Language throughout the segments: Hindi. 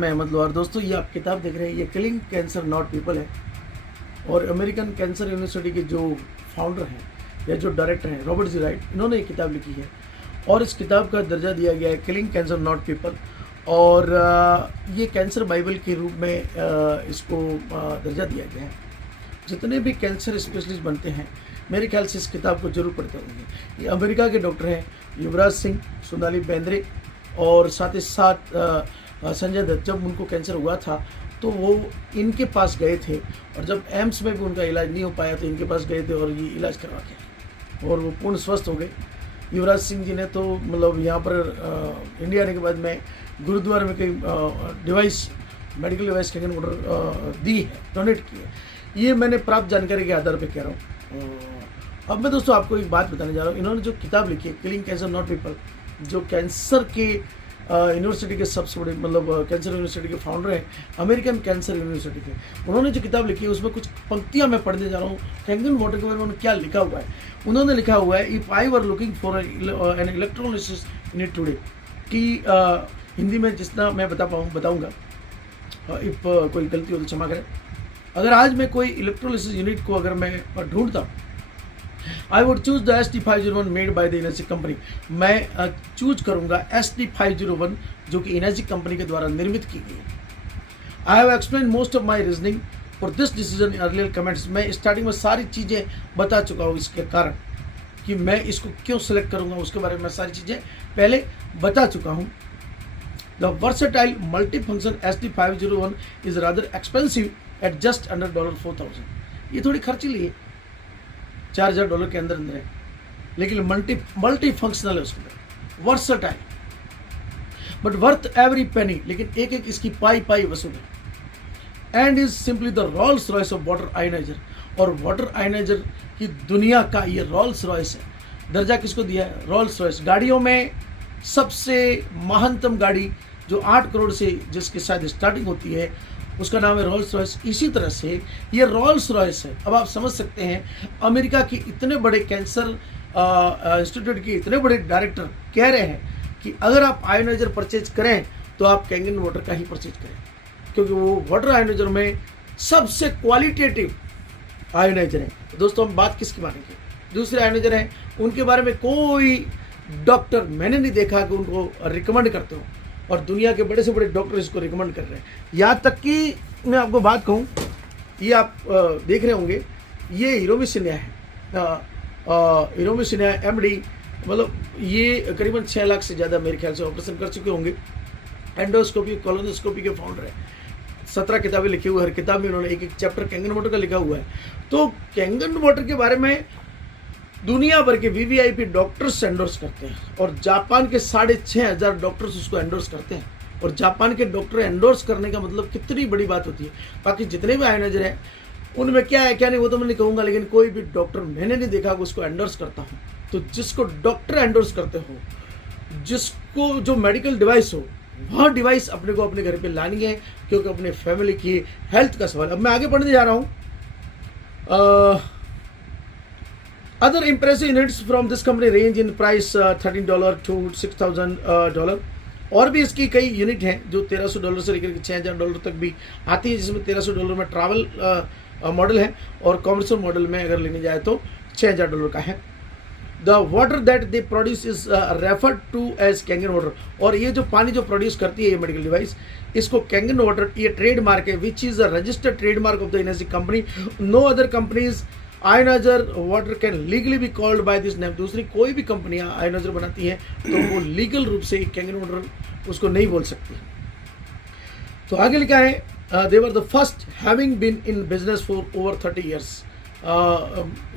मैं अहमद लोहार। दोस्तों, ये आप किताब देख रहे हैं, ये किलिंग कैंसर नॉट पीपल है और अमेरिकन कैंसर यूनिवर्सिटी के जो फाउंडर हैं या जो डायरेक्टर हैं रॉबर्ट जी राइट, इन्होंने ये किताब लिखी है और इस किताब का दर्जा दिया गया है किलिंग कैंसर नॉट पीपल। और ये कैंसर बाइबल के रूप में इसको दर्जा दिया गया है। जितने भी कैंसर स्पेशलिस्ट बनते हैं मेरे ख्याल से इस किताब को जरूर पढ़ते होंगे। ये अमेरिका के डॉक्टर हैं युवराज सिंह, सोनाली बेंद्रे और साथ ही साथ संजय दत्त। जब उनको कैंसर हुआ था तो वो इनके पास गए थे और जब एम्स में भी उनका इलाज नहीं हो पाया तो इनके पास गए थे और ये इलाज करवा के और वो पूर्ण स्वस्थ हो गए। युवराज सिंह जी ने तो मतलब यहाँ पर इंडिया आने के बाद में गुरुद्वारा में कई डिवाइस, मेडिकल डिवाइस कैंगन वाटर दी है, डोनेट की है। ये मैंने प्राप्त जानकारी के आधार पर कह रहा हूँ। अब मैं दोस्तों आपको एक बात बताने जा रहा हूँ। इन्होंने जो किताब लिखी है किलिंग कैंसर नॉट पीपल, जो कैंसर के यूनिवर्सिटी के सबसे बड़े मतलब कैंसर यूनिवर्सिटी के फाउंडर हैं, अमेरिकन कैंसर यूनिवर्सिटी के, उन्होंने जो किताब लिखी है उसमें कुछ पंक्तियां मैं पढ़ने जा रहा हूँ। कैंगन वाटर के बारे में उन्होंने क्या लिखा हुआ है। उन्होंने लिखा हुआ है, if I were looking for an electrolysis unit today, कि हिंदी में जितना मैं बताऊँगा, इफ कोई गलती हो तो क्षमा करें। अगर आज मैं कोई इलेक्ट्रोलिसिस यूनिट को अगर मैं ढूंढता हूँ, I would choose the SD501 made by the energy company. मैं चूज करूंगा SD501 जो कि एनर्जी कंपनी के द्वारा निर्मित की गई है। I have explain most of my reasoning for this decision in earlier comments. मैं स्टार्टिंग में सारी चीज़ें बता चुका हूँ इसके कारण कि मैं इसको क्यों सेलेक्ट करूंगा, उसके बारे में सारी चीज़ें पहले बता चुका हूँ। The versatile multifunction SD501 is rather expensive eight just under $4,000। ये थोड़ी खर्चीली है, $4,000 के अंदर है, लेकिन मल्टी फंक्शनल है उसके अंदर, versatile but worth every penny, लेकिन एक एक इसकी पाई वसूल है। And is simply the Rolls Royce of water ionizer. और वाटर आयनाइजर की दुनिया का ये रोल्स रॉयस है। दर्जा किसको दिया है? Rolls Royce. गाड़ियों में सबसे महानतम गाड़ी जो 8 करोड़ से जिसकी शायद स्टार्टिंग होती है उसका नाम है रोल्स रॉयस। इसी तरह से ये रोल्स रॉयस है। अब आप समझ सकते हैं अमेरिका के इतने बड़े कैंसर इंस्टीट्यूट के इतने बड़े डायरेक्टर कह रहे हैं कि अगर आप आयोनाइजर परचेज करें तो आप कैंगन वाटर का ही परचेज करें, क्योंकि वो वाटर आयोनाइजर में सबसे क्वालिटेटिव आयोनाइजर है। दोस्तों, हम बात किसकी मानेंगे? दूसरे आयोनाइजर हैं, उनके बारे में कोई डॉक्टर मैंने नहीं देखा कि उनको रिकमेंड करते हो, और दुनिया के बड़े से बड़े डॉक्टर इसको रिकमेंड कर रहे हैं। यहाँ तक कि मैं आपको बात कहूँ, ये आप देख रहे होंगे, ये हिरोमी सिन्हा है, हिरोमी सिन्हा MD, मतलब ये करीबन 6 लाख से ज़्यादा मेरे ख्याल से ऑपरेशन कर चुके होंगे। एंडोस्कोपी, कोलोनोस्कोपी के फाउंडर है। 17 किताबें लिखी हुई, हर किताब में उन्होंने एक एक चैप्टर कैंगन वाटर का लिखा हुआ है। तो कैंगन वाटर के बारे में दुनिया भर के VVIP डॉक्टर्स एंडोर्स करते हैं और जापान के 6,500 डॉक्टर्स उसको एंडोर्स करते हैं। और जापान के डॉक्टर एंडोर्स करने का मतलब कितनी बड़ी बात होती है। बाकी जितने भी आयोनाइजर हैं उनमें क्या है क्या नहीं वो तो मैं नहीं कहूँगा, लेकिन कोई भी डॉक्टर मैंने नहीं देखा कि उसको एंडोर्स करता हूँ। तो जिसको डॉक्टर एंडोर्स करते हो, जिसको जो मेडिकल डिवाइस हो, वहाँ डिवाइस अपने को अपने घर पर लानी है, क्योंकि अपने फैमिली की हेल्थ का सवाल। अब मैं आगे बढ़ने जा रहा हूँ। Other impressive units from this company range in price $13 to $6,000। और भी इसकी कई यूनिट हैं जो $1,300 से लेकर $6,000 तक भी आती है, जिसमें $1,300 में ट्रैवल मॉडल है और कॉमर्शियल मॉडल में अगर लेने जाए तो $6,000 का है। The water that they produce is referred to as Kangen water. और ये जो पानी जो प्रोड्यूस करती है ये मेडिकल डिवाइस, इसको कैंगन वाटर, ये ट्रेडमार्क है, which is a registered trademark of the energy company. No other companies ionizer water can legally be called by this name. दूसरी कोई भी कंपनियां आयोनाइजर बनाती हैं तो वो लीगल रूप से कैंगन वाटर उसको नहीं बोल सकती। तो आगे लिखा है, they were the first having been in business for over 30 years.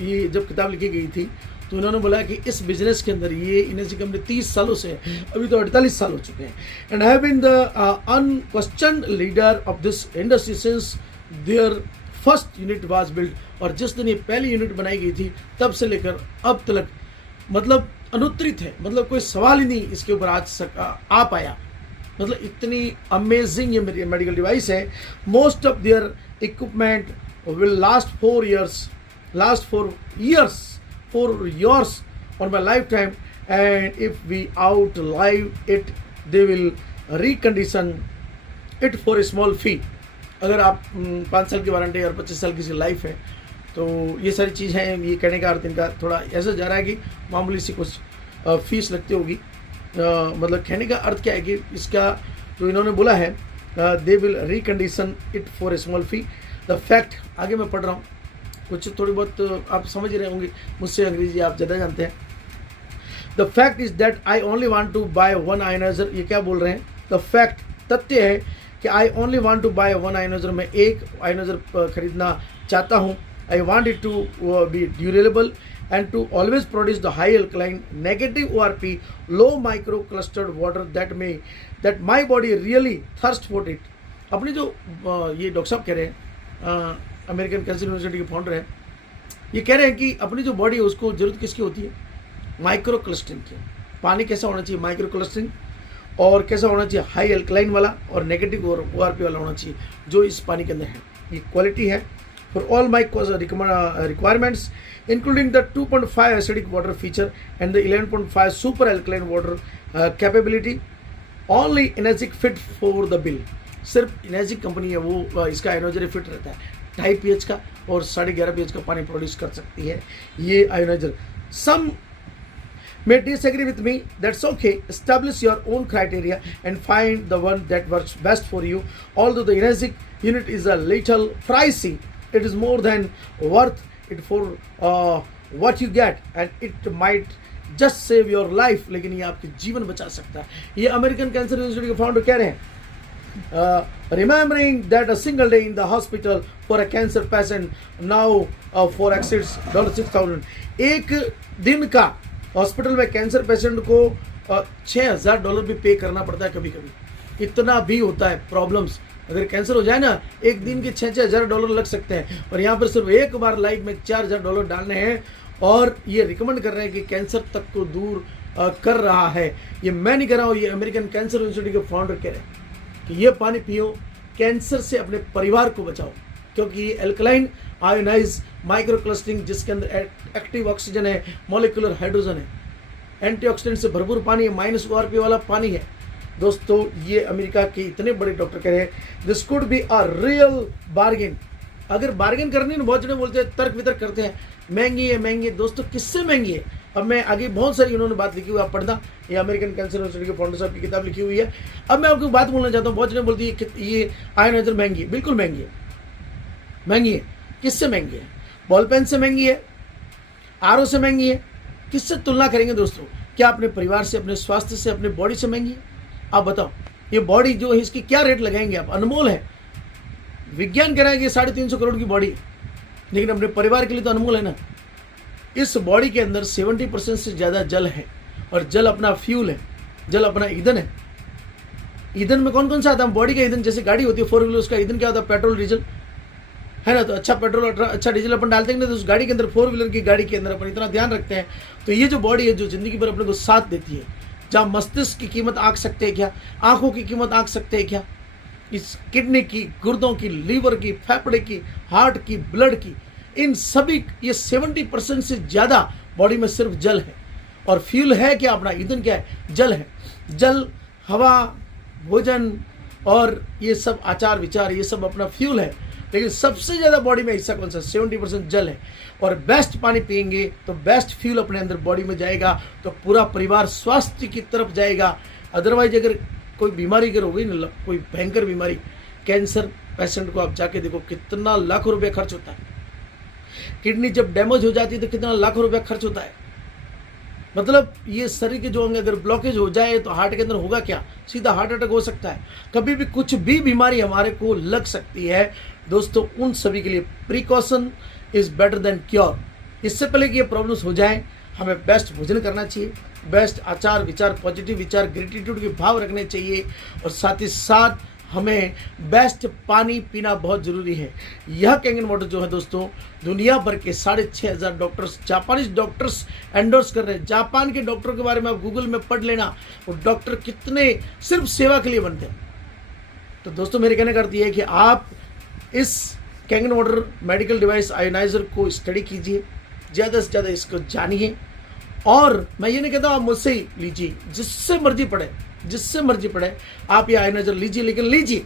ये जब किताब लिखी गई थी तो उन्होंने बोला कि इस बिजनेस के अंदर ये एनर्जी कंपनी 30 सालों से है, अभी तो 48 साल हो चुके हैं। And have been the unquestioned leader of this industry since their first unit was build. और जिस दिन ये पहली यूनिट बनाई गई थी तब से लेकर अब तक मतलब अनुत्तरित है, मतलब कोई सवाल ही नहीं इसके ऊपर आज आ पाया। मतलब इतनी अमेजिंग ये मेडिकल डिवाइस है। Most of their equipment will last 4 years on my lifetime, and if we outlive it they will recondition it for a small fee. अगर आप 5 साल की वारंटी और 25 साल की लाइफ है, तो ये सारी चीज़ हैं। ये कहने का अर्थ इनका थोड़ा ऐसा जा रहा है कि मामूली सी कुछ फीस लगती होगी। मतलब कहने का अर्थ क्या है कि इसका जो इन्होंने बोला है, they will recondition it for a small fee. The fact, आगे मैं पढ़ रहा हूँ, कुछ थोड़ी बहुत आप समझ रहे होंगे, मुझसे अंग्रेजी आप ज़्यादा जानते हैं। The fact is that I only want to buy one ionizer. ये क्या बोल रहे हैं? द फैक्ट, तथ्य है कि I only want to buy one ionizer, मैं एक आयोनाइजर खरीदना चाहता हूँ। I want it to be durable and to always produce the high alkaline, negative ORP, low micro clustered water that my body really thirst for it। अपनी जो ये डॉक्टर साहब कह रहे हैं, अमेरिकन कैंसर यूनिवर्सिटी के फाउंडर हैं, ये कह रहे हैं कि अपनी जो बॉडी है उसको जरूरत किसकी होती है? माइक्रो क्लस्टरिंग की। पानी कैसा होना चाहिए? Micro clustering. और कैसा होना चाहिए? हाई एल्कलाइन वाला और नेगेटिव ORP वाला होना चाहिए, जो इस पानी के अंदर है। ये क्वालिटी है for all my requirements, including the 2.5 acidic water feature and the 11.5 super alkaline water capability, only Energic fit for the bill। सिर्फ Energic कंपनी है वो इसका आयोनाइजर फिट रहता है, 2.5 pH का और 11.5 pH का पानी प्रोड्यूस कर सकती है ये ioniser. Some may disagree with me, that's okay, establish your own criteria and find the one that works best for you। Although the Energic unit is a little pricey, it is more than worth it for what you get and it might just save your life। लेकिन ये आपके जीवन बचा सकता है। ये अमेरिकन कैंसर यूनिवर्सिटी के फाउंडर कह रहे हैं, remembering that a single day in the hospital for a cancer patient now for exceeds $6,000। एक दिन का हॉस्पिटल में कैंसर पेशेंट को $6,000 भी पे करना पड़ता है कभी कभी। इतना भी होता है प्रॉब्लम्स। अगर कैंसर हो जाए ना, एक दिन के $6,000 लग सकते हैं, और यहाँ पर सिर्फ एक बार लाइफ में $4,000 डालने हैं। और ये रिकमेंड कर रहे हैं कि कैंसर तक को दूर कर रहा है। ये मैं नहीं कर रहा हूँ, ये अमेरिकन कैंसर यूनिवर्सिटी के फाउंडर कह रहे हैं कि ये पानी पियो, कैंसर से अपने परिवार को बचाओ, क्योंकि ये एल्कलाइन आयोनाइज माइक्रो क्लस्टरिंग, जिसके अंदर एक्टिव ऑक्सीजन है, मॉलिक्यूलर हाइड्रोजन है, एंटीऑक्सीडेंट से भरपूर पानी है, माइनस ORP वाला पानी है। दोस्तों, ये अमेरिका के इतने बड़े डॉक्टर कह रहे हैं this could be a real bargain. अगर बार्गेन करनी ना, बहुत जने बोलते हैं, तर्क वितर्क करते हैं, महंगी है महंगी है। दोस्तों, किससे महंगी है? अब मैं आगे बहुत सारी उन्होंने बात लिखी हुई, आप पढ़ना, ये अमेरिकन कैंसर यूनिवर्सिटी के फाउंडर साहब की किताब लिखी हुई है। अब मैं आपको बात बोलना चाहता हूँ, बहुत जने बोलती है ये आयोनाइजर महंगी है। बिल्कुल महंगी है, महंगी है। किससे महंगी है? बॉल पेन से महंगी है, RO से महंगी है। किससे तुलना करेंगे दोस्तों? क्या अपने परिवार से, अपने स्वास्थ्य से, अपने बॉडी से महंगी है? आप बताओ, ये बॉडी जो है इसकी क्या रेट लगाएंगे आप? अनमोल है। विज्ञान कह रहा है कि 350 करोड़ की बॉडी, लेकिन अपने परिवार के लिए तो अनमोल है ना। इस बॉडी के अंदर 70% से ज़्यादा जल है, और जल अपना फ्यूल है, जल अपना ईंधन है। ईंधन में कौन कौन सा आता है? बॉडी का ईंधन, जैसे गाड़ी होती है 4 व्हीलर, उसका ईंधन क्या होता है? पेट्रोल डीजल है ना। तो अच्छा पेट्रोल अच्छा डीजल अपन डालते हैं ना, तो उस गाड़ी के अंदर, 4 व्हीलर की गाड़ी के अंदर अपन इतना ध्यान रखते हैं। तो ये जो बॉडी है, जो जिंदगी भर अपने को साथ देती है, जहाँ मस्तिष्क की कीमत आंक सकते हैं क्या? आंखों की कीमत आंक सकते हैं क्या? इस किडनी की, गुर्दों की, लीवर की, फेफड़े की, हार्ट की, ब्लड की, इन सभी, ये 70% से ज़्यादा बॉडी में सिर्फ जल है। और फ्यूल है क्या? अपना ईंधन क्या है? जल है। जल, हवा, भोजन और ये सब आचार विचार, ये सब अपना फ्यूल है। लेकिन सबसे ज़्यादा बॉडी में हिस्सा कौन सा? 70% जल है। और बेस्ट पानी पिएंगे तो बेस्ट फ्यूल अपने अंदर बॉडी में जाएगा, तो पूरा परिवार स्वास्थ्य की तरफ जाएगा। अदरवाइज अगर कोई बीमारी अगर हो गई ना, कोई भयंकर बीमारी, कैंसर पेशेंट को आप जाके देखो कितना लाखों रुपये खर्च होता है। किडनी जब डैमेज हो जाती है तो कितना लाखों रुपया खर्च होता है। मतलब ये शरीर के जो अंग अगर ब्लॉकेज हो जाए तो हार्ट के अंदर होगा क्या? सीधा हार्ट अटैक हो सकता है। कभी भी कुछ भी बीमारी हमारे को लग सकती है। दोस्तों, उन सभी के लिए precaution is better than cure. इससे पहले कि ये प्रॉब्लम्स हो जाए, हमें बेस्ट भोजन करना चाहिए, बेस्ट आचार विचार, पॉजिटिव विचार, ग्रेटिट्यूड के भाव रखने चाहिए, और साथ ही साथ हमें बेस्ट पानी पीना बहुत ज़रूरी है। यह कैंगन वाटर जो है दोस्तों, दुनिया भर के 6,500 डॉक्टर्स, जापानीज डॉक्टर्स एंडोर्स कर रहे हैं। जापान के डॉक्टरों के बारे में आप गूगल में पढ़ लेना, वो डॉक्टर कितने सिर्फ सेवा के लिए बनते हैं। तो दोस्तों, मेरे कहने का अर्थ ये है कि आप इस Kangen water medical device ionizer को स्टडी कीजिए, ज़्यादा से ज़्यादा इसको जानिए। और मैं ये नहीं कहता हूँ आप मुझसे ही लीजिए, जिससे मर्जी पढ़े, जिससे मर्जी पढ़े आप ये आयोनाइजर लीजिए, लेकिन लीजिए